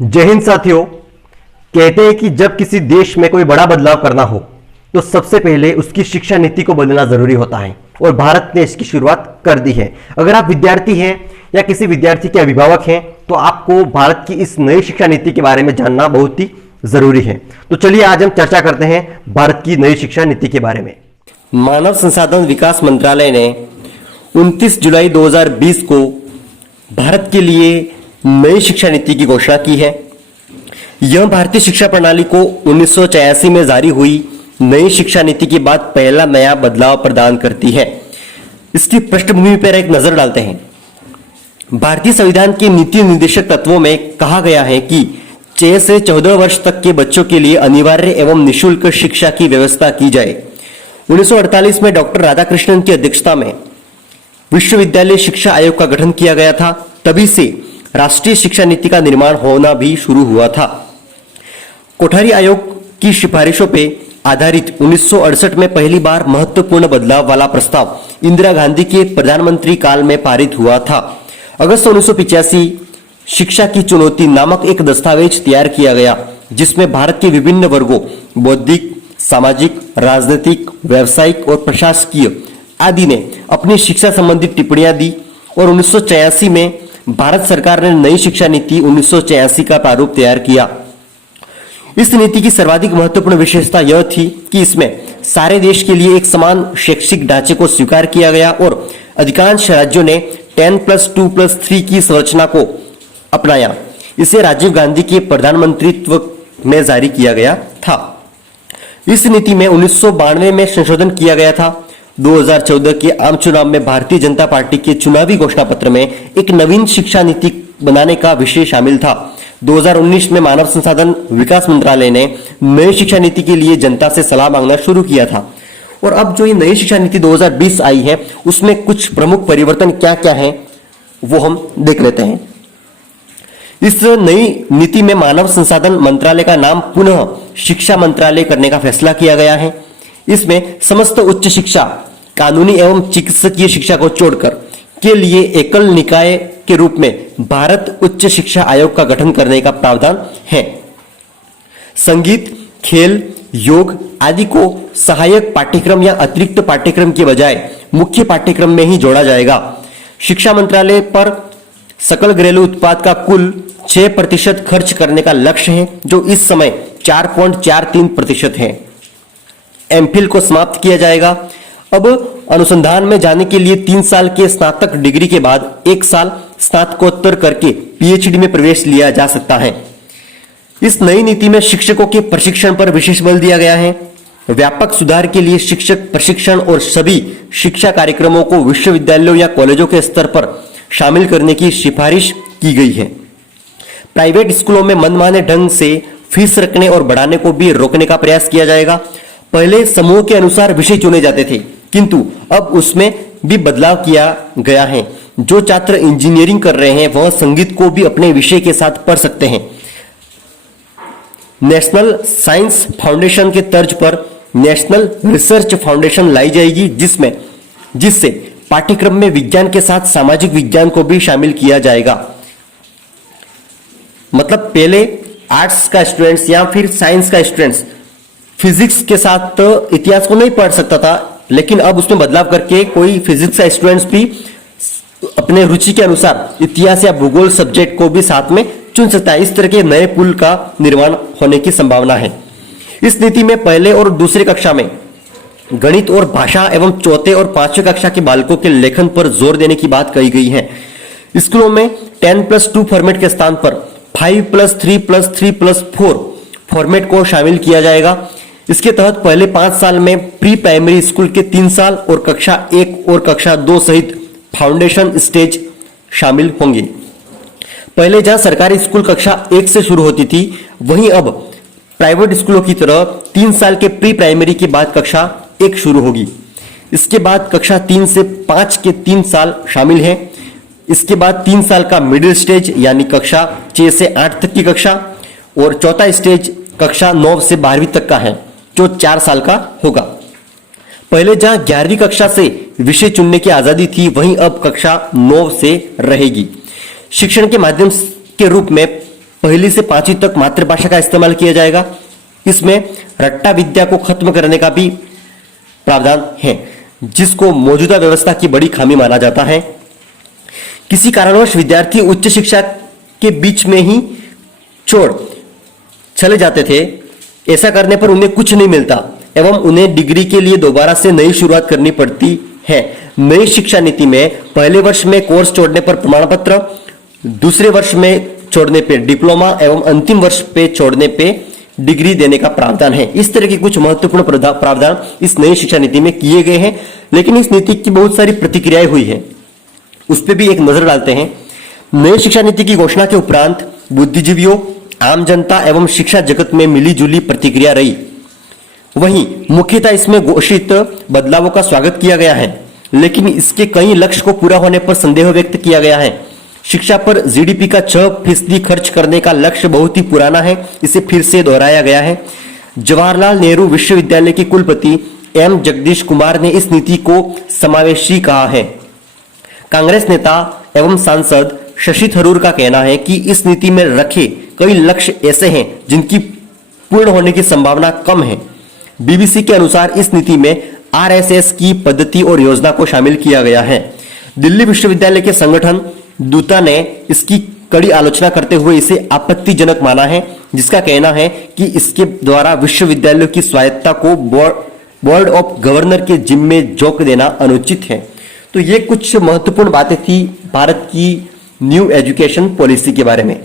जय हिंद साथियों। कहते हैं कि जब किसी देश में कोई बड़ा बदलाव करना हो तो सबसे पहले उसकी शिक्षा नीति को बदलना जरूरी होता है और भारत ने इसकी शुरुआत कर दी है। अगर आप विद्यार्थी हैं या किसी विद्यार्थी के अभिभावक हैं तो आपको भारत की इस नई शिक्षा नीति के बारे में जानना बहुत ही जरूरी है। तो चलिए आज हम चर्चा करते हैं भारत की नई शिक्षा नीति के बारे में। मानव संसाधन विकास मंत्रालय ने 29 जुलाई 2020 को भारत के लिए नई शिक्षा नीति की घोषणा की है। यह भारतीय शिक्षा प्रणाली को 1986 में जारी हुई नई शिक्षा नीति के बाद पहला नया बदलाव प्रदान करती है। इसकी पृष्ठभूमि पर एक नजर डालते हैं। भारतीय संविधान के नीति निर्देशक तत्वों में कहा गया है कि 6 से 14 वर्ष तक के बच्चों के लिए अनिवार्य एवं निःशुल्क शिक्षा की व्यवस्था की जाए। 1948 में डॉक्टर राधाकृष्णन की अध्यक्षता में विश्वविद्यालय शिक्षा आयोग का गठन किया गया था। तभी से राष्ट्रीय शिक्षा नीति का निर्माण होना भी शुरू हुआ था। कोठारी आयोग की सिफारिशों पर आधारित 1968 में पहली बार महत्वपूर्ण बदलाव वाला प्रस्ताव इंदिरा गांधी के प्रधानमंत्री काल में पारित हुआ था। अगस्त 1985 शिक्षा की चुनौती नामक एक दस्तावेज तैयार किया गया, जिसमें भारत के विभिन्न वर्गों बौद्धिक, सामाजिक, राजनीतिक, व्यावसायिक और प्रशासकीय आदि ने अपनी शिक्षा संबंधी टिप्पणियां दी और 1986 में भारत सरकार ने नई शिक्षा नीति 1986 का प्रारूप तैयार किया। इस नीति की सर्वाधिक महत्वपूर्ण विशेषता यह थी कि इसमें सारे देश के लिए एक समान शैक्षिक ढांचे को स्वीकार किया गया और अधिकांश राज्यों ने 10+2+3 की संरचना को अपनाया। इसे राजीव गांधी के प्रधानमंत्रित्व में जारी किया गया था। इस नीति में 1992 में संशोधन किया गया था। 2014 के आम चुनाव में भारतीय जनता पार्टी के चुनावी घोषणा पत्र में एक नवीन शिक्षा नीति बनाने का विषय शामिल था। 2019 में मानव संसाधन विकास मंत्रालय ने नई शिक्षा नीति के लिए जनता से सलाह मांगना शुरू किया था। और अब जो ये नई शिक्षा नीति 2020 आई है, उसमें कुछ प्रमुख परिवर्तन क्या क्या है वो हम देख लेते हैं। इस नई नीति में मानव संसाधन मंत्रालय का नाम पुनः शिक्षा मंत्रालय करने का फैसला किया गया है। इसमें समस्त उच्च शिक्षा, कानूनी एवं चिकित्सकीय शिक्षा को छोड़कर के लिए एकल निकाय के रूप में भारत उच्च शिक्षा आयोग का गठन करने का प्रावधान है। संगीत, खेल, योग आदि को सहायक पाठ्यक्रम या अतिरिक्त पाठ्यक्रम के बजाय मुख्य पाठ्यक्रम में ही जोड़ा जाएगा। शिक्षा मंत्रालय पर सकल घरेलू उत्पाद का कुल 6% खर्च करने का लक्ष्य है, जो इस समय 4.43% है। एमफिल को समाप्त किया जाएगा। अब अनुसंधान में जाने के लिए 3 साल के स्नातक डिग्री के बाद 1 साल स्नातकोत्तर करके पीएचडी में प्रवेश लिया जा सकता है। इस नई नीति में शिक्षकों के प्रशिक्षण पर विशेष बल दिया गया है। व्यापक सुधार के लिए शिक्षक प्रशिक्षण और सभी शिक्षा कार्यक्रमों को विश्वविद्यालयों या कॉलेजों के स्तर पर शामिल करने की सिफारिश की गई है। प्राइवेट स्कूलों में मनमाने ढंग से फीस रखने और बढ़ाने को भी रोकने का प्रयास किया जाएगा। पहले समूह के अनुसार विषय चुने जाते थे, किंतु अब उसमें भी बदलाव किया गया है। जो छात्र इंजीनियरिंग कर रहे हैं वह संगीत को भी अपने विषय के साथ पढ़ सकते हैं। नेशनल साइंस फाउंडेशन के तर्ज पर नेशनल रिसर्च फाउंडेशन लाई जाएगी, जिससे पाठ्यक्रम में विज्ञान के साथ सामाजिक विज्ञान को भी शामिल किया जाएगा। मतलब पहले आर्ट्स का स्टूडेंट्स या फिर साइंस का स्टूडेंट्स फिजिक्स के साथ तो इतिहास को नहीं पढ़ सकता था, लेकिन अब उसमें बदलाव करके कोई फिजिक्स का स्टूडेंट्स भी अपने रुचि के अनुसार इतिहास या भूगोल सब्जेक्ट को भी साथ में चुन सकता है। इस तरह के नए पुल का निर्माण होने की संभावना है। इस नीति में पहले और दूसरे कक्षा में गणित और भाषा एवं चौथे और 5वीं कक्षा के बालकों के लेखन पर जोर देने की बात कही गई है। स्कूलों में 10+2 फॉर्मेट के स्थान पर 5+3+3+4 फॉर्मेट को शामिल किया जाएगा। इसके तहत पहले 5 साल में प्री प्राइमरी स्कूल के 3 साल और कक्षा 1 और कक्षा 2 सहित फाउंडेशन स्टेज शामिल होंगे। पहले जहां सरकारी स्कूल कक्षा 1 से शुरू होती थी, वहीं अब प्राइवेट स्कूलों की तरह 3 साल के प्री प्राइमरी के बाद कक्षा 1 शुरू होगी। इसके बाद कक्षा 3 से 5 के 3 साल शामिल हैं। इसके बाद 3 साल का मिडिल स्टेज यानी कक्षा 6 से 8 तक की कक्षा, और चौथा स्टेज कक्षा 9 से 12वीं तक का है, जो 4 साल का होगा। पहले जहां 11वीं कक्षा से विषय चुनने की आजादी थी, वहीं अब कक्षा 9 से रहेगी। शिक्षण के माध्यम के रूप में पहली से पांचवी तक मातृभाषा का इस्तेमाल किया जाएगा। इसमें रट्टा विद्या को खत्म करने का भी प्रावधान है, जिसको मौजूदा व्यवस्था की बड़ी खामी माना जाता है। किसी कारणवश विद्यार्थी उच्च शिक्षा के बीच में ही छोड़ चले जाते थे, ऐसा करने पर उन्हें कुछ नहीं मिलता एवं उन्हें डिग्री के लिए दोबारा से नई शुरुआत करनी पड़ती है। नई शिक्षा नीति में पहले वर्ष में कोर्स छोड़ने पर प्रमाण पत्र, दूसरे वर्ष में छोड़ने पे डिप्लोमा एवं अंतिम वर्ष पे छोड़ने पे डिग्री देने का प्रावधान है। इस तरह के कुछ महत्वपूर्ण प्रावधान इस नई शिक्षा नीति में किए गए हैं, लेकिन इस नीति की बहुत सारी प्रतिक्रियाएं हुई है, उस पर भी एक नजर डालते हैं। नई शिक्षा नीति की घोषणा के उपरांत बुद्धिजीवियों, आम जनता एवं शिक्षा जगत में मिली जुली प्रतिक्रिया रही। वहीं मुख्यतः इसमें घोषित बदलावों का स्वागत किया गया है, लेकिन इसके कई लक्ष्य को पूरा होने पर संदेह व्यक्त किया गया है। शिक्षा पर जीडीपी का 6% खर्च करने का लक्ष्य बहुत ही पुराना है, इसे फिर से दोहराया गया है। जवाहरलाल नेहरू विश्वविद्यालय के कुलपति एम जगदीश कुमार ने इस नीति को समावेशी कहा है। कांग्रेस नेता एवं सांसद शशि थरूर का कहना है कि इस नीति में रखे कई लक्ष्य ऐसे हैं जिनकी पूर्ण होने की संभावना कम है। बीबीसी के अनुसार इस नीति में आरएसएस की पद्धति और योजना को शामिल किया गया है। दिल्ली विश्वविद्यालय के संगठन दूता ने इसकी कड़ी आलोचना करते हुए इसे आपत्तिजनक माना है, जिसका कहना है कि इसके द्वारा विश्वविद्यालयों की स्वायत्तता को बोर्ड ऑफ गवर्नर के जिम्मे झोंक देना अनुचित है। तो ये कुछ महत्वपूर्ण बातें थी भारत की न्यू एजुकेशन पॉलिसी के बारे में।